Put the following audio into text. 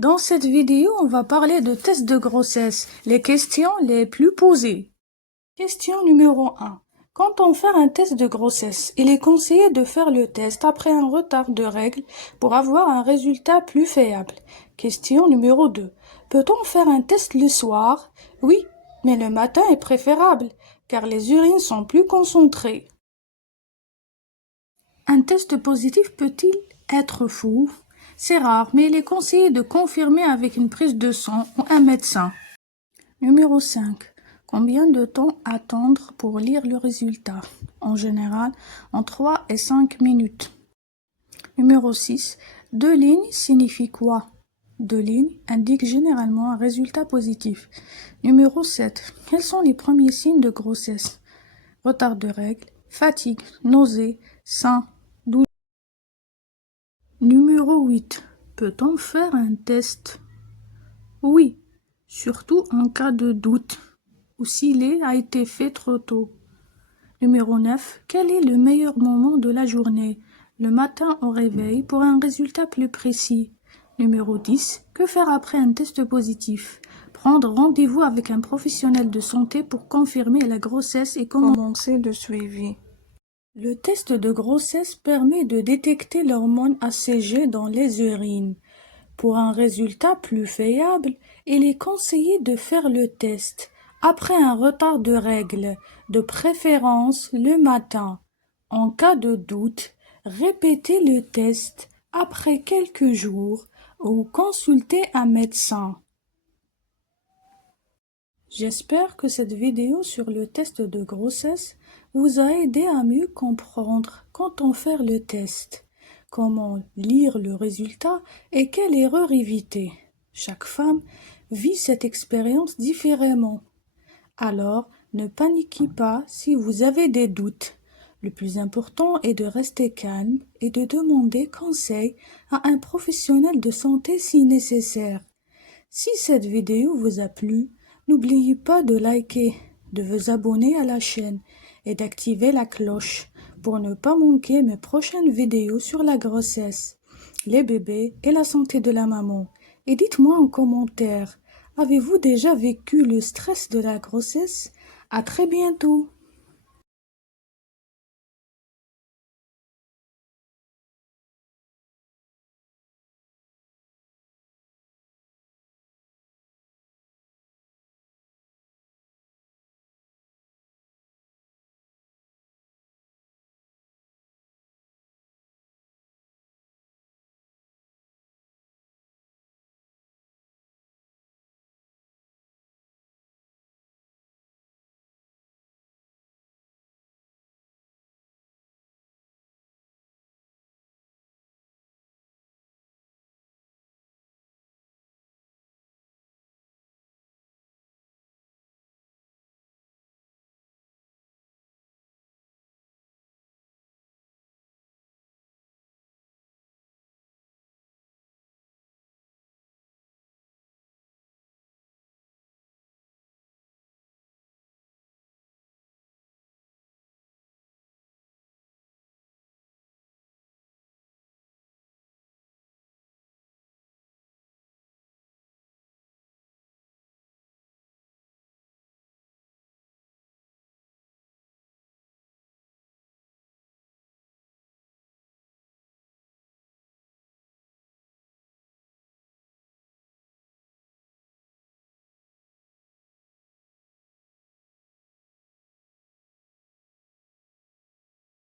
Dans cette vidéo, on va parler de tests de grossesse, les questions les plus posées. Question numéro 1. Quand on fait un test de grossesse, il est conseillé de faire le test après un retard de règles pour avoir un résultat plus fiable. Question numéro 2. Peut-on faire un test le soir? Oui, mais le matin est préférable, car les urines sont plus concentrées. Un test positif peut-il être faux? C'est rare, mais il est conseillé de confirmer avec une prise de sang ou un médecin. Numéro 5. Combien de temps attendre pour lire le résultat? En général, en 3 et 5 minutes. Numéro 6. 2 lignes signifie quoi? 2 lignes indiquent généralement un résultat positif. Numéro 7. Quels sont les premiers signes de grossesse? Retard de règles, fatigue, nausées, sein, douleur. Numéro 8. Peut-on faire un test? Oui, surtout en cas de doute ou s'il a été fait trop tôt. Numéro 9. Quel est le meilleur moment de la journée? Le matin au réveil pour un résultat plus précis. Numéro 10. Que faire après un test positif? Prendre rendez-vous avec un professionnel de santé pour confirmer la grossesse et commencer le suivi. Le test de grossesse permet de détecter l'hormone ACG dans les urines. Pour un résultat plus fiable, il est conseillé de faire le test après un retard de règles, de préférence le matin. En cas de doute, répétez le test après quelques jours ou consultez un médecin. J'espère que cette vidéo sur le test de grossesse vous a aidé à mieux comprendre quand on fait le test, comment lire le résultat et quelle erreur éviter. Chaque femme vit cette expérience différemment. Alors, ne paniquez pas si vous avez des doutes. Le plus important est de rester calme et de demander conseil à un professionnel de santé si nécessaire. Si cette vidéo vous a plu, n'oubliez pas de liker, de vous abonner à la chaîne et d'activer la cloche pour ne pas manquer mes prochaines vidéos sur la grossesse, les bébés et la santé de la maman. Et dites-moi en commentaire, avez-vous déjà vécu le stress de la grossesse? À très bientôt!